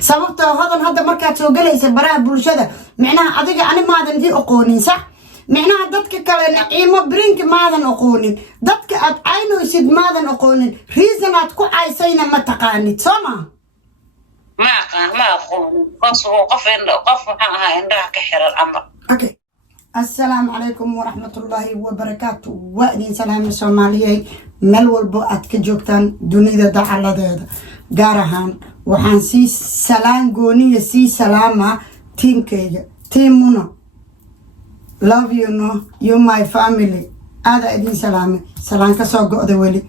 sababtoo hadda markaad soo galaysa baraha bulshada micnaha adiga ani maadan dii aqoonin sax micnaha dadka kale naciimo brink maadan aqoonin dadka aad caynaysid maadan aqoonin reason aad ku caysayna ma taqaanid soo ma أقول قف معها عندها كحر الأمر. أوكي. السلام عليكم ورحمة الله وبركاته. وأدين سلام الصومالية ملول بوقت كجوكتان دونيدا دعالة دادا قارهان وحان سي سلام قونية سي سلامة تيم كيجا تيم منو love you no you my family هذا أدين سلامي سلام كسوق قوة ولي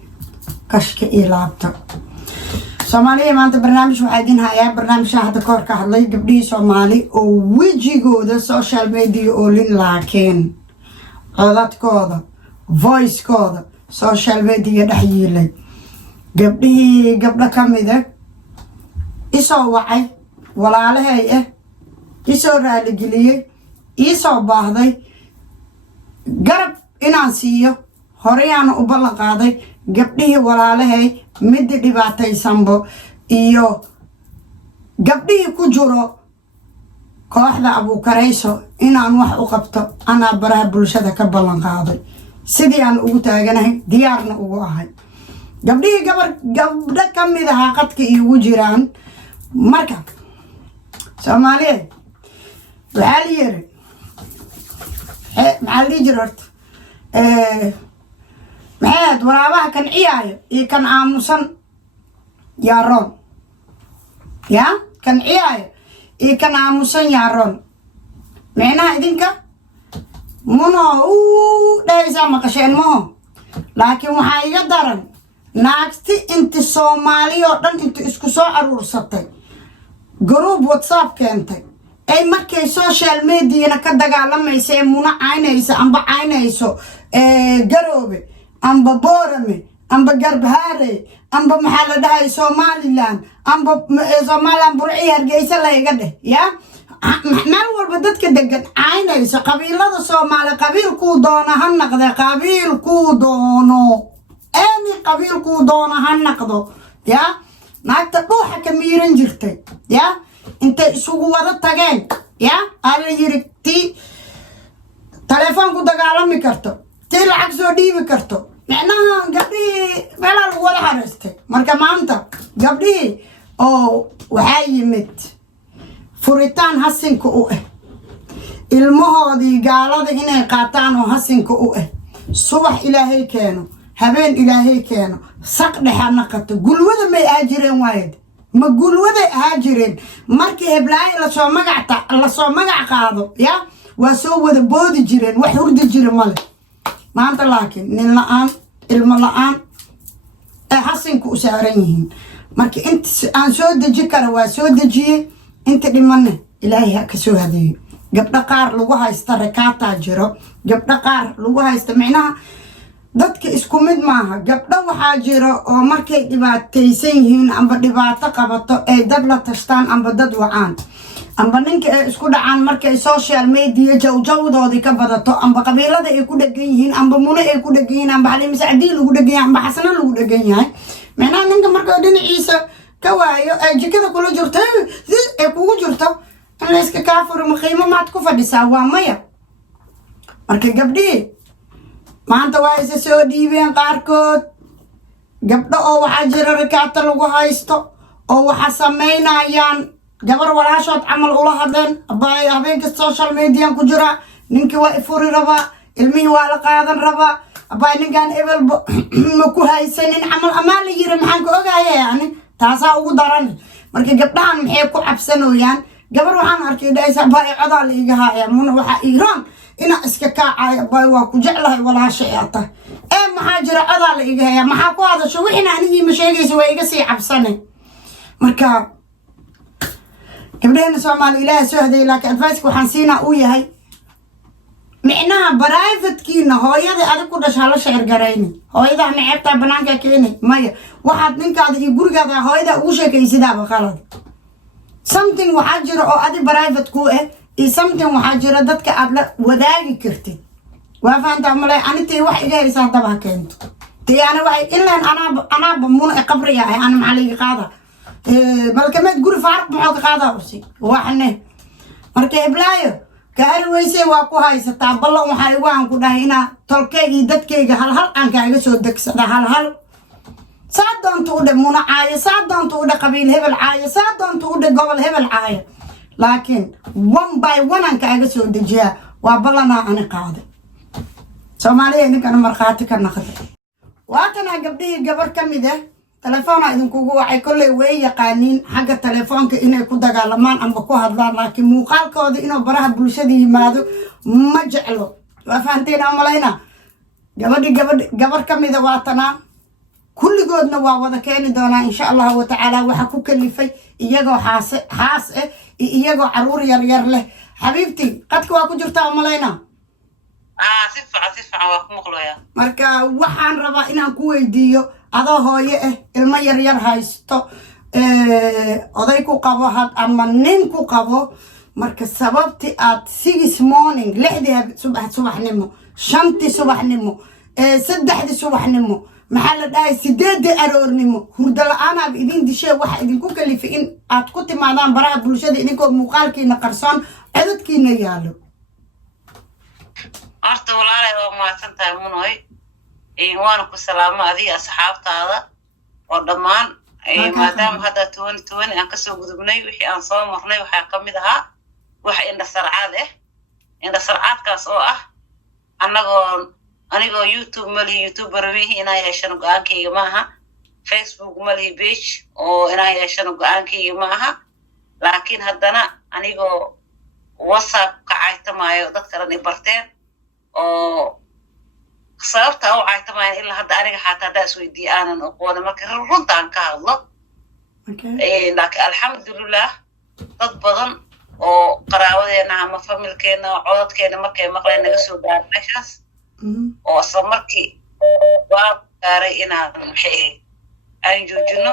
كشك إيلابتا Soomaaliya maanta barnaamij waxay idin hayaan barnaamij hadda koor ka hadlay gabdhihii Soomaali oo wejigooda social media oo lin laakeen codadkooda voice-kooda social media dhex yeelay gabdho ka mid ah isoo wacay walaalahay isoo raaligeliyay isoo baahday garab inaan siiyo horeyaan u ballan qaaday gabdhihii walaalahay mid dhibaataysanbo iyo gabdhihii ku jiro kooxda Abuukarayso inaan wax u qabto ana baraha bulshada ka ballan qaaday sidii aan ugu taaganahay diyaarna ugu ahay gabdhihii gabdho ka mid ah qadka igu jiraan marka Soomaaliya waxaa la yiri maxaa la jirto maxaad waraabaha kan ciyaayo iyo kan aamusan yaaroon ya kan ciyaayo iyo kan aamusan yaaroon micnaha idinka muno dhaysa maqasheen maho laakiin waxaa iga daran naagti inti Soomaali oo dhan inti isku soo aruursatay group WhatsApp keentay ay markay social media ka dagaalamaysa ee muna caynaysa amba caynayso garoobe amba boorame amba garbahaare amba maxaa la dhahay Somaliland amba Somaliland burci hargeysa la iga dheh ya meel walba dadka degan caynayso qabiilada Soomaali qabiilku doona ha naqdo qabiilku doono ani qabiilku doona ha naqdo ya naagta dhuuxa ka miiran jirtay ya inta isugu wada tageen ya ala yirigti telefoonku dagaalami karto tii lacag soo dhiibi karto micnaha gabdhihii meelaa lagu wada xariistay marka maanta gabdhihii oo waxaa yimid furitaan hasinka u ilmahoodii gaalada inay qaataan oo hasinka u subax ilaahay keeno habeen ilaahay keeno saq dhexa naqato gulwada may aajireen waayad ma gulwada aajireen markii heblaay la soo magac qaado ya waa soo wada boodi jireen wax hurdi jira male maanta laakiin nin la'aan ilmo la'aan hasinku u saaran yihiin marka inta aan soo deji kara waa soo dejiyey inta dhimanna ilaahay ha ka soo hadeeyo gabdho qaar lagu haysta rakaata jiro gabdho qaar lagu haysta micnaha dadka isku mid maaha gabdho waxaa jiro oo markay dhibaataysan yihiin amba dhibaato qabato ay dad la tashtaan amba dad wacaan amba ninka ay isku dhacaan markay social media jawjawdoodii ka badato amba qabiilada ay ku dhagan yihiin amba muna ay ku dhagan yihiin amba Xaliimo Sacdiin lagu dhagan yahay amba Xasana lagu dhagan yahay micnaha ninka markuu dhinaciisa ka waayo ay jikada kula jirto ay kugu jirto in la iska kaafuro ma qiimo maad ku fadhisaa waa maya marka gabdhihii maanta waa isa soo dhiibeen qaarkood gabdho oo waxaa jira rakaata lagu haysto oo waxa sameynayaan gabar walaashood camal ula hadleen abay habeenka social media ku jira ninkii waa ifuri rabaa ilmihii waa la qaadan rabaa abay ninkan ebel ma ku haysanin camal amaa la yiri maxaan ka ogaayay yani taasaa ugu daran marka gabdhahan maxay ku cabsanooyaan gabar waxaan arkay dhaysa abay codaa la iga haaya muna waxa iiraan ina iska kaacay abay waa ku jeclahay walaasha eeta maxaa jira codaa la iga haaya maxaa ku hadasho wixina anigii ma sheegayso waa iga sii cabsanay marka gabdhaheena Soomaali ilaahay soo haday laakiin advice waxaan siinaa uu yahay micnaha private-kiina hooyada adag ku dhashaa la sheer garayni hooyada ma ceebta banaanka keenay maya waxaad ninkaada iyo gurigaada hooyada ugu sheekaysidaaba qalad something waxaa jira oo adi private ku iyo something waxaa jira dadka aad la wadaagi kartid waa fahantaa malay anitay wax iga haysaa daba keento tiyana waxay ilaan anaaba mun qabriga ana maxaliga qaada malkameed guri faaruq maxuu ka qaadaa usi waxne marka iblaayo gaari weysay waa ku haysataa ballan waxaa igu aan ku dhahay inaa tolkeyga iyo dadkeyga hal aan kaaga soo degsada hal saa doonta u dhe muna caayo saa doonta u dhe qabiil hebel caayo saa doonta u dhe gobol hebel caayo laakiin one by one aan kaaga soo dejiyaa waa ballanaa ani qaaday soomaaliya idinkana markhaati ka naqday waatanaa gabdhihii gabar ka mid ah telefoona idinkugu wacay kolley way yaqaaniin xagga telefoonka inay ku dagaalamaan amba ku hadlaan laakiin muuqaalkooda inuu baraha bulshada yimaado ma jeclo waa fahanteen aan malayna gabar ka mida waatanaa kulligoodna waa wada keeni doonaa insha allahu watacaala waxa ku kalifay iyagoo xaas ah iyo iyagoo caruur yaryar leh xabiibtii qadka waa ku jirtaa aan malayna si fiican waa ku maqlooyaa marka waxaan rabaa inaan ku weydiiyo adoo hooyo ah ilmo yaryar haysto oday ku qabo had ama nin ku qabo marka sababti aad 6 morning 6 subaxnimo 5 subaxnimo 3 subaxnimo maxaa la dhahay 8 aroornimo hurdo la'aanaad idin dishee waxa idinku kalifay in aad ku timaadaan baraha bulshada idinkoo muuqaalkiina qarsoon codadkiina yaalo horta walaalay waa mahadsan tahay munoy waana ku salaamo adiga asxaabtaada oo dhammaan maadaama hadda 2020 aan kasoo gudubnay wixii aan soo marnay waxaa ka mid ahaa wax indhasarcaadkaas oo ah anigoo youtube mali youtuber mihi inaa yeeshano go-aankayga ma aha facebook mali page oo inaa yeeshano go-aankayga ma aha laakiin haddana anigoo whatsapp ka caytamaayo dadka dhan i barteen oo sababta u caytamaayo ilaa hadda aniga xataa haddaa isweydiiye aanan aqoonin marka runta aan ka hadlo laakiin alxamdulilah dad badan oo qaraabadeena ama familkeena oo codadkeena markay maqleen naga soo gaaro meeshaas oo isla markii waa gaaray inaan aan joojino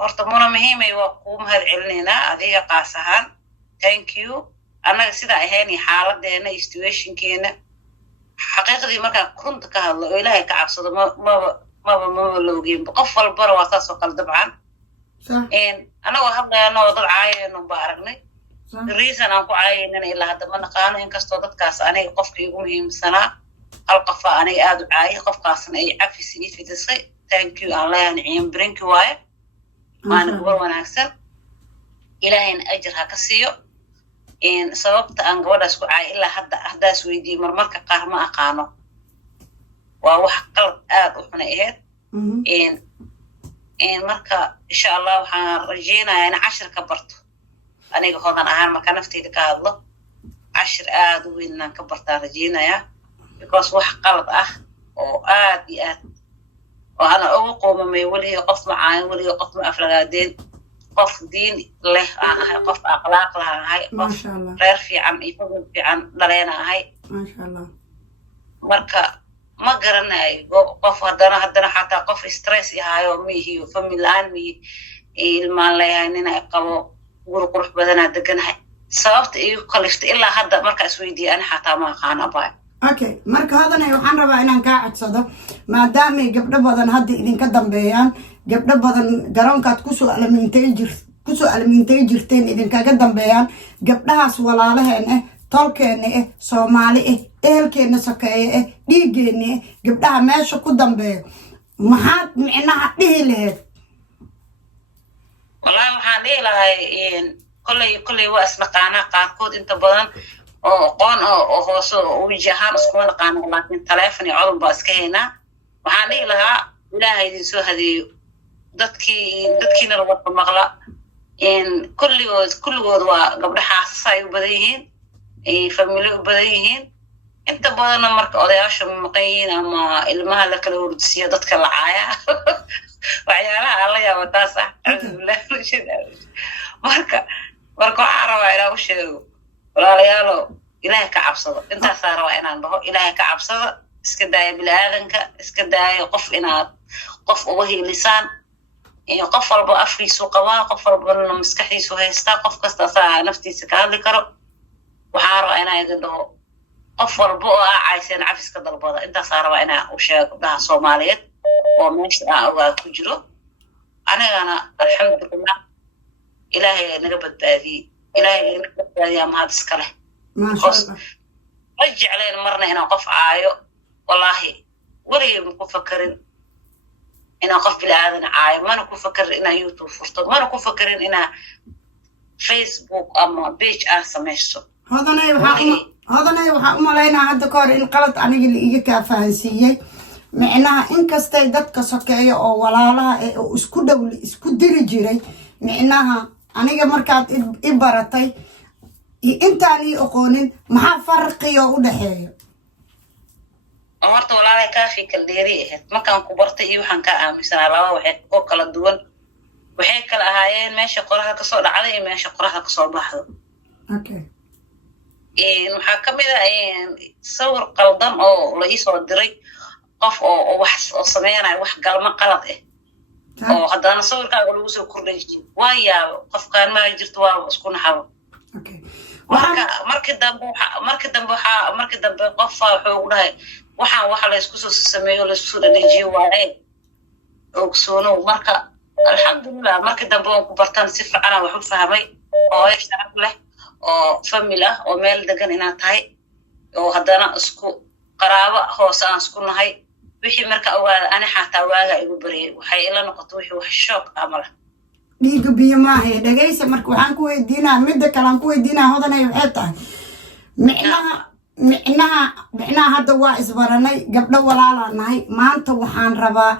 horta muna muhiimay waa kuu mahad celinaynaa adiga qaas ahaan thank you annaga sidaa ahayn iyo xaaladeena iyo situationkeena xaqiiqdii markaan runta ka hadlo oo ilaahay ka cabsado maba loogeynba qof walbana waa saas oo kale dabcan annagoo hadlayana oo dad caayayno baa aragnay reason aan ku caayaynana ilaa hadda ma naqaano inkastoo dadkaas aniga qofka igu muhiimsanaa hal qofa aniga aada u caayay qofkaasna ay cafis ii fidisay thank you aan leeyahay ciyan brinki waaye waana gabar wanaagsan ilaahayna ajir ha ka siiyo sababta aan gabadhaas ku caayay ilaa hadda haddaas weydiiyey marmarka qaar ma aqaano waa wax qalad aada u xunay ahayd marka insha allah waxaan rajeynayaa in cashir ka barto aniga hodan ahaan markaa nafteyda ka hadlo cashir aada u weyn inaan ka bartaan rajeynayaa because wax qalad ah oo aad iyo aad oo ana ugu qoomamay weligii qof ma caayin weligii qof ma aflagaadeen qof diin leh aan ahay qof akhlaaq lah ahay qof reer fiican iyo famil fiican dhaleena ahay marka ma garanayo qof haddana xataa qof stress ihaayo miihiyo famil la-aan mihi ilmaan leeyahay nin ay qabo guri qurux badanaa deganahay sababta igu kaliftay ilaa hadda markaa isweydiiye ani xataa ma aqaan abay okay marka hadanay waxaan rabaa inaan kaa codsado maadaamay gabdho badan hadda idinka dambeeyaan gabdho badan garoonkaad kusoo alamiintay jirteen idinkaga dambeeyaan gabdhahaas walaalaheen ah tolkeena ah soomaali ah ehelkeena sokeeye ah dhiiggeena ah gabdhaha meesha ku dambeeyo maxaad micnaha dhihi laheed wallahi waxaan dhihi lahay kolley waa isnaqaanaa qaarkood inta badan oo aqoon oo hoose oo weji ahaan iskuma naqaano laakiin taleefon iyo codon baa iska haynaa waxaan dhihi lahaa ilaahay idin soo hadeeyo dadkiina lawadba maqla kulligood waa gabdha xaasasa ay u badan yihiin familo u badan yihiin inta badanna marka odayaasha maqan yihiin ama ilmaha la kala hurdisiyo dadka la caaya waxyaalaha aan la yaaba taas ah marka waxaan rabaa inaan u sheego walaalayaalo ilaahay ka cabsado intaasaa rabaa inaan dhaho ilaahay ka cabsada iska daaya bini-aadanka iska daaya qof uga hiilisaan qof walba afkiisu qabaa qof walbana maskaxdiisu haystaa qof kasta asaa naftiisa ka hadli karo waxaan rabaa inaan idin dhaho qof walba oo aa cayseen cafiska dalbada intaasaa rabaa inaan u sheego gabdhaha soomaaliyeed oo meesha aan ogaa ku jiro أنا الحمد لله إلهي نقبض بادي إلهي نقبض بادي ما هذا سكله ما شاء الله رجع علينا مرنا هنا قف عايو والله ولي مفكرين إنا قف بالعادة عايو ما نكون فكر إنا يوتيوب فرطو ما نكون فكرين إنا فيسبوك أما بيج سميشتو هذا waxaa u malaynaa hadda ka hor in qalad aniga la iga ka fahansiiyay macnaha in kastay dadka sokeeyo oo walaalaha ee isku dhawli isku diri jiray macnaha aniga markaad i baratay intaan ii aqoonin maxaa farqiyo u dhaxeeyo horta walaalay ka fi kal dheeri ah markaan ku bartay iyo waxaan ka aaminsanaa laba waxay oo kala duwan waxay kala ahaayeen meesha qoraha ka soo dhacday iyo meesha qoraha ka soo baxdo okay waxaa ka mid ah sawir qaldan oo la ii soo diray qof oo wax oo sameynaya wax galma qalad ah oo haddana sawirkaaga lagu soo kordhayay waayaa qofkaan ma jirto waa isku naxabo okay markii dambe qof wuxuu u dhahay waxaan waxa la isku soo sameeyo la isku soo dhajiyo waaye ogsoono marka alxamdulillah markii dambe aan ku bartaan si fiican wax u fahmay oo ay sharaf leh oo family oo meel degan inaad tahay oo haddana isku qaraabo hoos aan isku nahay wixii marka ogaada ani xataa waaga igu bariyay waxay ila noqotay wixii wax shock amal dhiiga biyo maahay dhagaysa marka waxaan ku weydiinaa midda kale aan ku weydiinaa hodanay waxay tahay micnaha hadda waa isbaranay gabdho walaalaa nahay maanta waxaan rabaa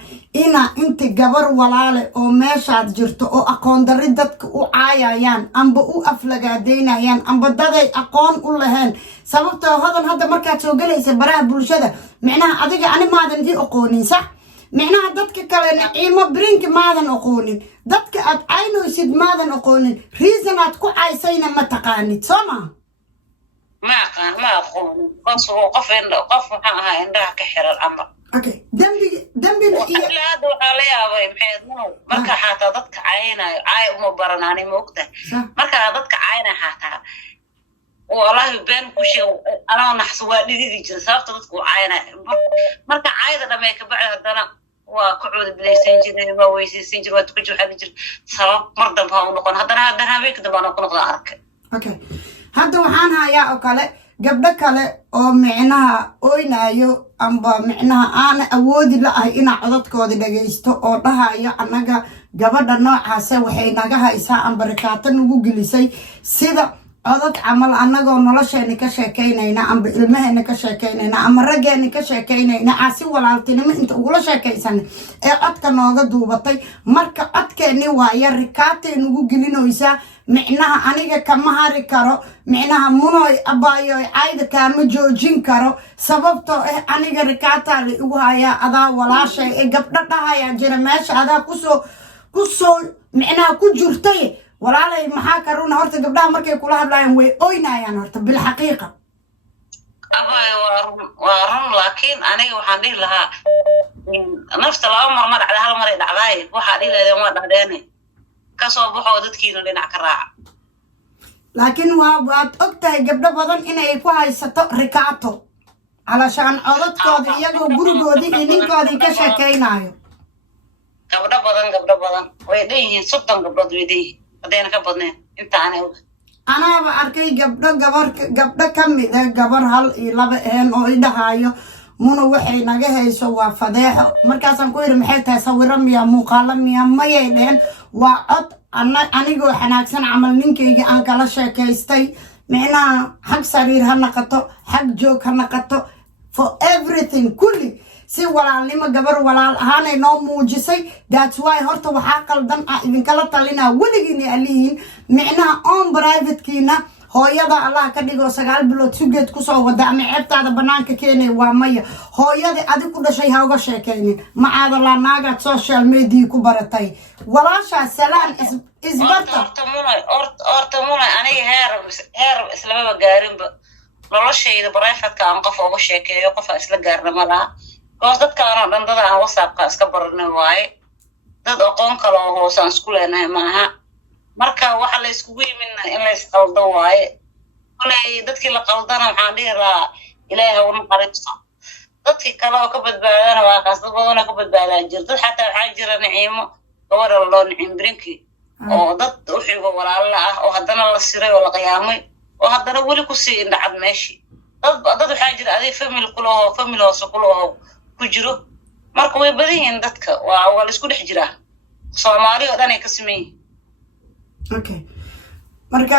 inta gabar walaale oo meeshaad jirto oo aqoon darri dadka u caayayaan amba u aflagaadeynayaan amba daday aqoon u lahayn sababtoo hodan hadda markaad soo galaysa baraha bulshada micnaha adiga ani maadan ii aqoonin sax micnaha dadka kale naciimo brinki maadan aqoonin dadka aad caynaysid maadan aqoonin reason aad ku caysayna ma taqaanid soo maha ما أقول قف محاها عندها كحر الأمر. أوكي دمبي لا هذا عليها بحيث منو مركا حتى ضدك عينا عاي برناني موقته مركا ضدك عينا حتى والله بين كل شيء أنا نحسوا لذي جنسات ضدك عينا مركا عايدة لما يكبر هذا وكعود بلاي سنجر وويسي سنجر وتكجو حبيجر سبب مرضى بها ونقول هذا بيك دبنا نقول أرك. أوكي. hadda waxaan hayaa oo kale gabdho kale oo micnaha oynayo amba micnaha aan awoodi la ahay inaa codadkooda dhagaysto oo dhahayo annaga gabadha noocaase waxay naga haysaa amba rikaato nagu gelisay sida codad camal annagoo nolosheena ka sheekaynayna amba ilmaheena ka sheekaynayna ama raggeena ka sheekaynayna aasi walaaltinimo inta ugula sheekaysan ee codka nooga duubatay marka codkeeni waaya rikaatay nagu gelinaysaa micnaha aniga kama hari karo micnaha munoy abayo ayda kama joojin karo sababtoo aniga rikaata la igu hayaa adaa walaashay ee gabdho dhahaya jira meesha adaa kusoo micnaha ku jirtay walaalay maxaa karuna horta gabdhaha markay kula hadlayaan way oynayaan horta bil xaqiiqa abayo waa laakiin aniga waxaan dhihi lahaa nafta laba mar dhacday hal mar ay dhacday waxaa dhihi lahaydeen waa dhahdeen kasoo baxoo dadkiina dhinac ka raaca laakiin waad ogtahay gabdho badan inay ku haysato rikaato calashaan codadkooda iyagoo gurigoodii iyo ninkoodii ka sheekaynayo gabdho badan way dhanyihiin 30 gabdhood way dhanyihiin haddayna ka badneen inta aanay og anaaba arkay gabdho ka mid ah gabar hal iyo laba een oo i dhahayo muna waxay naga hayso waa fadeexo markaasaan ku yidhi maxay tahay sawiro miya muuqaalo miya mayay dheheen waa cod anigoo xanaagsan camal ninkayga aan kala sheekaystay micnaha xag sariir ha naqato xag joog ha naqato for everything kulli si walaalnimo gabar walaal ahaanay noo muujisay that's why horta waxaa qaldan ah idinkala talinaa weligiina alihiin micnaha on privatekiina hooyada allah ka dhigo 9 bilood sugeed kusoo wada ama ceebtaada banaanka keenay waa maya hooyada adig ku dhashay ha uga sheekaynin macaada la naagaad social media ku baratay walaasha salaan isbarta horta muna aniga heer islama gaarinba noloshayda barayfadka aan qof uga sheekeeyo qof isla gaarna ma laha goos dadka aan dhandada aan whatsappka iska baranay waaye dad aqoon kale oo hoos aan isku leenahay maaha marka waxa la iskugu yimina in la isqaldo waaye kulay dadkii la qaldana waxaan dhihi lahaa ilaahay uu naxariisto dadkii kale oo ka badbaadana waa qaas dad badan oo ka badbaadaan jir dad xataa waxaa jira naciimo gabadha la dhoo nicin birinki oo dad uxigo walaala ah oo haddana la siray oo la qiyaamay oo haddana weli kusii indhacad meeshii dad waxaa jira adig family kulahoo family hoose kulahoo ku jiro marka way badan yihiin dadka waa la isku dhex jiraa soomaali oo dhan ay ka siman yihiin okay marka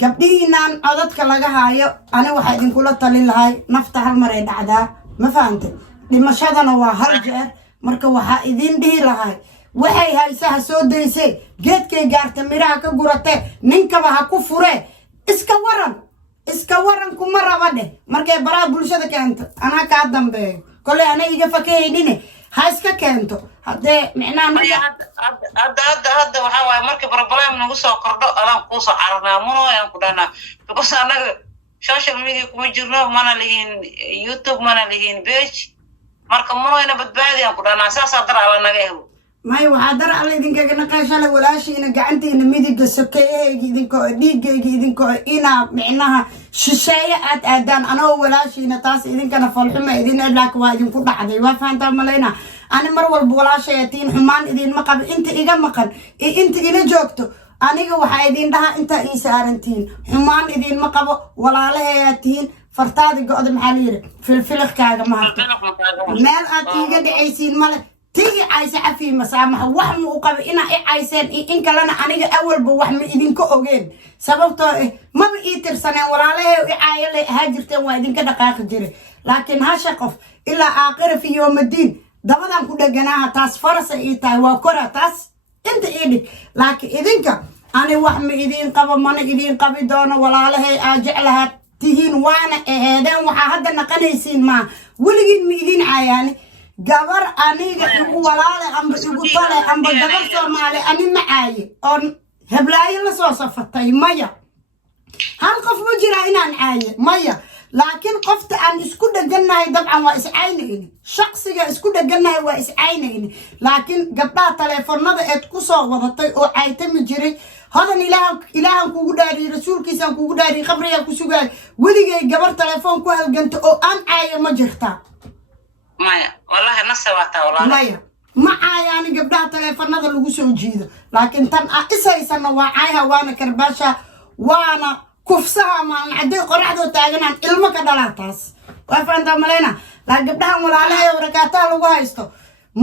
gabdhihiinaan codadka laga haayo ani waxaa idinkula talin lahay nafta hal mar ay dhacdaa ma fahantay dhimashadana waa hal jeer marka waxaa idin dhihi lahay waxay haysaha soo daysay geedkay gaarta miraha ka guratee ninkaba ha ku furee iska waran kuma raba dheh markay baraha bulshada keento anaa kaa dambeeyo koley ana iga fakahaynine ha iska keento haddee micnaha hadda waxaa waaye markii problem nagu soo kordho adaan kuusoo cararnaa muno ayaan ku dhahnaa because annaga social media kuma jirno mana lihiin YouTube mana lihiin page marka munoyna badbaadi aan ku dhahnaa saasaa dar alla naga helo may waxaa dar alla idinkaga naqaashala walaashiina gacantiina midiga sokeeyahayga idinkoo dhiigayga idinkoo inaa micnaha shisheeye aad aadaan anagoo walaashiina taas idinkana falxuma idin edlaak waa idinku dhacday waa fahantaa malayna ani mar walba walaashayatiin xumaan idinma qabo inta iga maqan iyo inta ila joogto aniga waxaa idin dhahaa intaa ii saarantihiin xumaan idinma qabo walaalahayaa tihiin fartaadi go-da maxaa layidhi filfiliqkaaga ma harto meel aad iiga dhacaysiin male تيجي عايزة عفي مسامح وهم وقبل إنا عايزين إن كلنا عنيق أول بوهم إذن كأوجين سببته ما بيتر سنة ولا عليه عائلة هاجرتين وإذن كده قاعد لكن هاشقف إلا آخر في يوم الدين دبنا كده جناها تاس فرس إيتا وكرة تاس أنت إيدك لكن إذن ك أنا وهم إذن قبل ما إذن قبل دون ولا عليه أرجع لها تهين وانا هذا وحدا نقنيسين ما ولقين ميدين عياني gabar aniga igu walaale amba igu tole amba gabar Soomaali ani macaaye on heblaayo la soo safatay maya hal qof ma jira inaan caaye maya laakiin qofta aan isku dhaganahay dabcan waa iscaynayni shakhsiga isku dhaganahay waa iscaynayni laakiin gabdhaha telefoonada eed ku soo wadatay oo caaytami jiray hadan ilaahan kugu dhaariy rasuulkiisaan kugu dhaariy qabriga ku sugaay weligay gabar telefoon ku halganto oo aan caaye ma jirtaa maya wallahi nasabata wallahi maya ma caayani gabdhaha telefoonada lagu soo jiido laakiin tan isaysana waa caayha waana karbaasha waana kufsaha maalin caday qoraxdoo taaganaan ilmo ka dhalaataas waa fahantaa malayna laakiin gabdhahan walaalahay warakaataha lagu haysto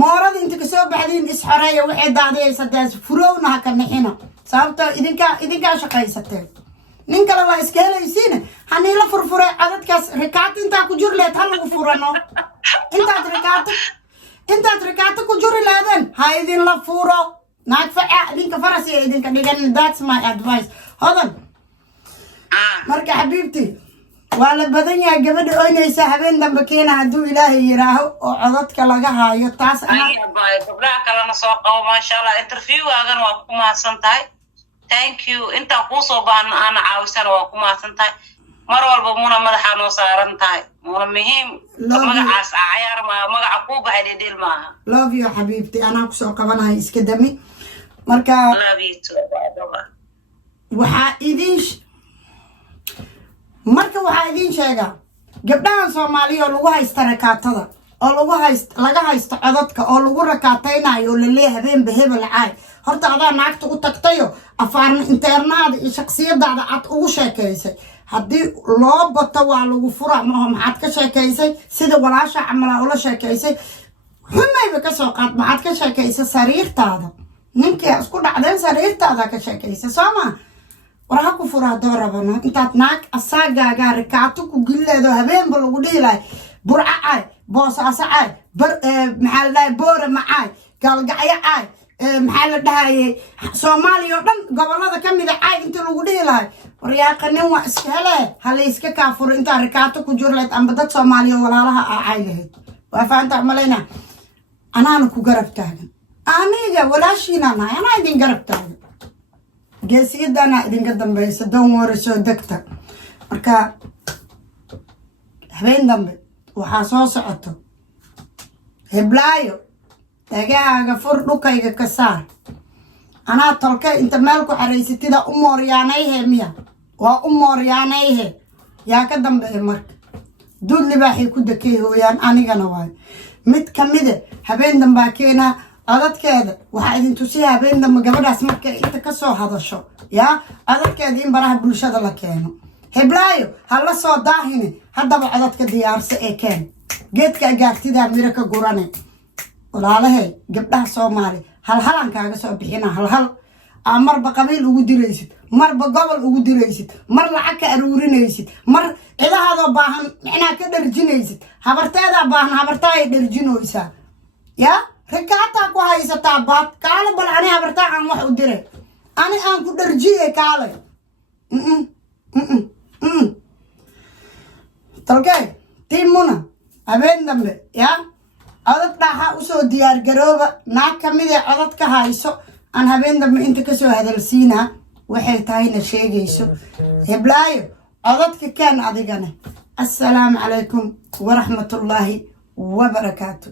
moorada inta kasoo baxdiin isxoreeya waxay daadiyaysadees furowna ha ka nixina sababtoo idinkaa shaqaysateen nin kale waa iska helaysiine hanii la furfuray codadkaas rikaata intaa ku jir leed ha lagu furano intaad rikaata ku juri leedeen ha idin la furo naag faca idinka farasiya idinka dhigan that's my advice hodan marka xabiibti waa la badan yahay gabadha oynaysa habeen dambe keena hadduu ilaahay yiraaho oo codadka laga haayo taas gabdhaha kalena soo qabo maasha allah interviewgaagan waa ku mahadsan tahay thank you intaa kuu soo baahna aana caawisana waa ku mahadsan tahay mar walba muna madaxa noo saaran tahay muna muhiim magacaas cayaar ma magaca kuu baxay dhedheel maaha love you xabiibti anaa kusoo qabanahay iska dami marka love you too waxaa idin sheegaa gabdhahan Soomaaliya oo lagu haysta rakaatada oo laga haysto codadka oo lagu rakaataynayo oo la leeyahay habeenba hebel caay horta adaa naagta u tagtayo afaarna internaada iyo shakhsiyadaada cad ugu sheekaysay haddii loo bato waa lagu fura maxaad ka sheekaysay sida walaasha camala ula sheekaysay xumayba ka soo qaad maxaad ka sheekaysay sariirtaada ninkii isku dhacdeen sariirtaada ka sheekaysay sooma waraha ku fura doorabana intaad naag asaagaaga rakaato ku gileedo habeenba lagu dhiilay burca caay boosaaso caay maxaa la dhahay boora macaay galgacyo caay maxaa la dhahayay Soomaaliya oo dhan gobolada ka mid ah caay inta lagu dhihi lahay waryaaqanin waa iska hele hal iska kaafuro inta rakaato ku jirleed amba dad Soomaaliya walaalaha caay lahayd waa faanta malayna anaana ku garab taagan aniga walaashiina anaa idin garab taagan geesiyadana idinka dambaysa doon wara soo degta marka habeen dambe waxaa soo socoto heblaayo dhagahaaga fur dhukayga ka saar anaa tolka inta meel ku xaraysatida u mooryaanayhe miya waa u mooryaanayhe yaa ka dambeeya marka duud libaaxay ku dakay hooyaan anigana waayo mid kamide habeen dambaa keenaa codadkeeda waxaa idin tusiyaa habeen dambe gabadhaas markay inta ka soo hadasho yaa codadkeeda in baraha bulshada la keeno heblaayo ha la soo daahine haddaba codadka diyaarsa ee keen geedka agaartidaa miro ka gurane walaalahay gabdhaha soomaali halhalan kaaga soo bixina halhal aa marba qabiil ugu diraysid marba gobol ugu diraysid mar lacag ka aruurinaysid mar cidahaadoo baahan micnaa ka dharjinaysid habarteedaa baahan habartaa ay dharjinoysaa yaa rikaataa ku haysataa baad kaale bal ani habartaa aan wax u diray ani aan ku dharjiye kaale talkay tiimuna habeen dambe yaa codad dhaaxa usoo diyaar garooba naag ka mid ee codad ka hayso aan habeen dambe inta kasoo hadalsiinaa waxay tahayna sheegayso heblaayo codadka keen adigana assalaamu calaykum waraxmatullaahi wabarakaatu